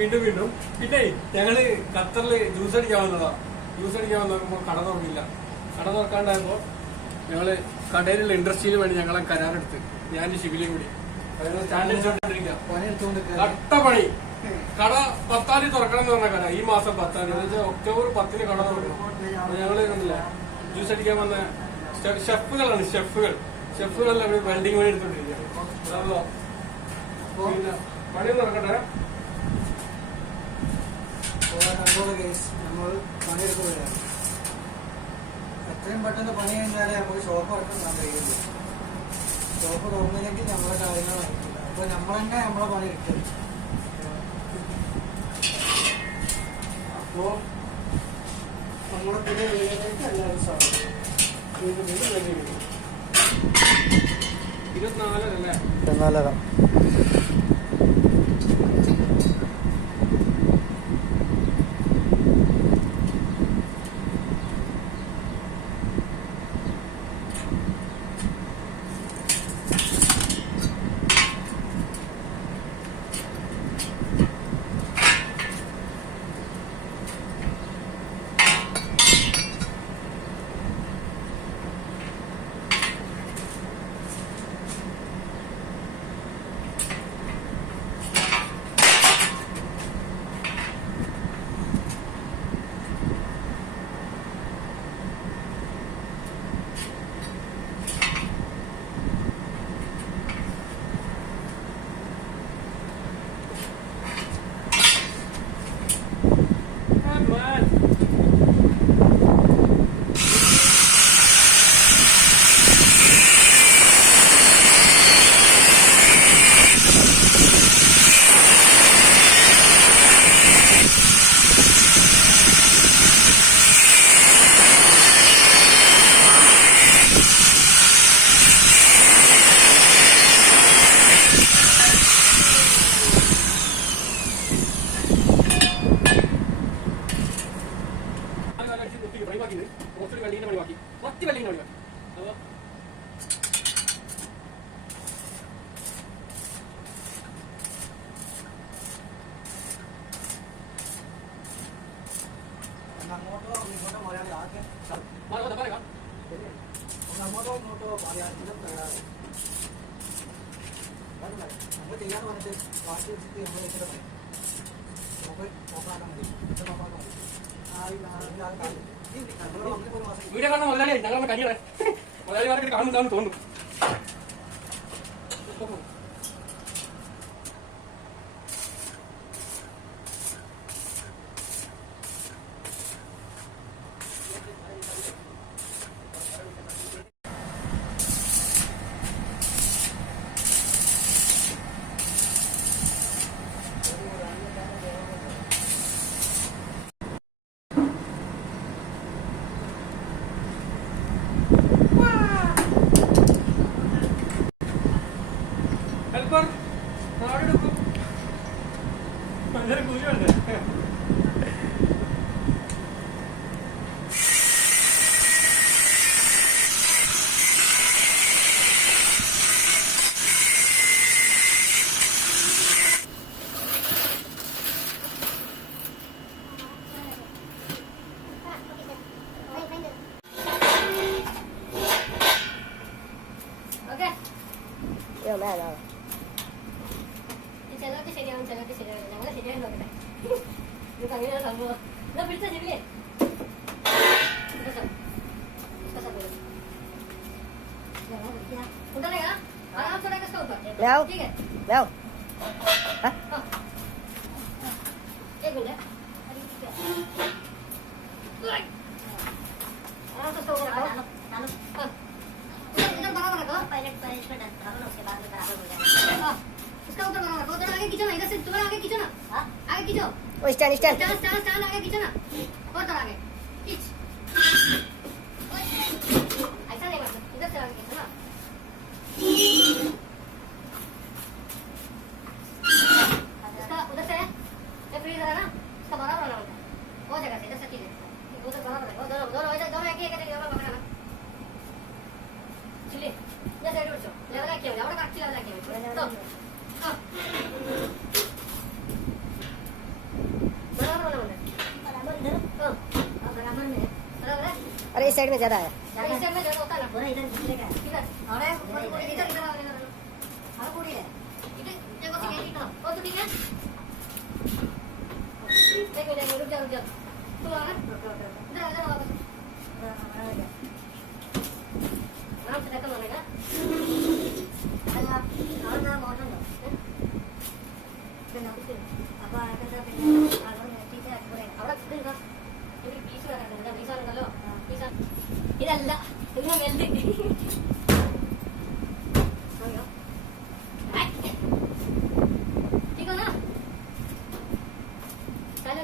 വീണ്ടും പിന്നെ ഞങ്ങള് ഖത്തറില് ജ്യൂസ് അടിക്കാൻ വന്നതാ. ജ്യൂസ് അടിക്കാൻ വന്നപ്പോ കട തുറന്നില്ല. കട തുറക്കാണ്ടായപ്പോ ഞങ്ങള് കടയിലുള്ള ഇൻഡസ്ട്രിയിൽ വേണ്ടി ഞങ്ങളെ കരാറെടുത്ത് ഞാൻ ശിബിലിയും കൂടി സ്റ്റാൻഡ് അടിച്ചോണ്ടിരിക്കുക. കട്ട പണി. കട 10-ാം തീയതി തുറക്കണം എന്ന് പറഞ്ഞ കട ഈ മാസം 10-ാം തീയതി എന്ന് വെച്ചാൽ ഒക്ടോബർ 10-ന് കട തുറക്കണം. ഞങ്ങള് കണ്ടില്ല ജ്യൂസ് അടിക്കാൻ വന്ന ഷെഫുകളാണ്. ഷെഫുകളെല്ലാം വെൽഡിങ് പണി എടുത്തോണ്ടിരിക്കുകയാണ്. പിന്നെ പണി തുറക്കട്ടെ. നമ്മൾ പണിയെടുക്കുകയാണ്. എത്രയും പെട്ടെന്ന് പണി കഴിഞ്ഞാലേ നമുക്ക് ഷോപ്പ് ഇറക്കാൻ കഴിയുള്ളൂ. ഷോപ്പ് തുറന്നില്ലെങ്കിൽ നമ്മളെ കാര്യങ്ങൾ നടക്കില്ല. അപ്പൊ നമ്മൾ തന്നെ നമ്മളെ പണി എടുക്കും. അപ്പോ നമ്മുടെ പുതിയ വീട്ടിലേക്ക് എല്ലാവരും സാധിക്കും. 24 നമ്മൾ ചെയ്യാന്ന് പറഞ്ഞിട്ട് വാശി വെച്ചിട്ട് നമ്മൾ വെച്ചിട്ട് നോക്കാൻ മതി. വീഡിയോ കാണുന്ന മുതലാളി ഞങ്ങൾ കനിയുടെ മുതലാളിമാരൊക്കെ കാണുന്നുണ്ടാന്ന് തോന്നുന്നു. ചിലർക്ക് ശരിയാവും, ചിലർക്ക് ശരിയാവും. ഞങ്ങളെ ശരിയായി നോക്കട്ടെ. ഇത് അങ്ങനെയാണ് സംഭവം. എന്നാ പിടിച്ചാ ശരിയല്ലേ? उठाएगा आराम से रखेगा इसका ऊपर. ठीक है जाओ एक मिनट आराम से इसका ऊपर रखो. इधर बराबर रखो. पहले इसमें रखो ना, उसके बाद में बराबर हो जाएगा. इसका ऊपर बराबर रखो. उधर आगे खींचो ना, इधर से तुम्हारा आगे खींचो ना. आगे खींचो. वो स्टैंड स्टैंड आगे खींचो ना. और तो आगे खींच. ऐसा नहीं मतलब इधर से आगे खींचो ना. इसका उधर से साइड में ज्यादा है। इस टाइम में ज्यादा होता है ना पूरा इधर निकले का इधर अरे इधर इधर अरे पूरी है इधर देखो सिक्योरिटी तो वो तो ठीक है एक मिनट रुक जा तू आ ना इधर आ जा वापस आराम से देखो मानेगा अल्लाह और ना मौजूद है പിന്നെ അപ്പൊ അതൊക്കെ പിന്നെ അവിടെ ടീച്ചർ അവിടെ ഇതുണ്ടോ ഒരു പീസ് വരാനുണ്ട് പീസാണല്ലോ പീസ ഇതല്ല ഇതിനെ വെൽഡ് ठीक हो ना चलो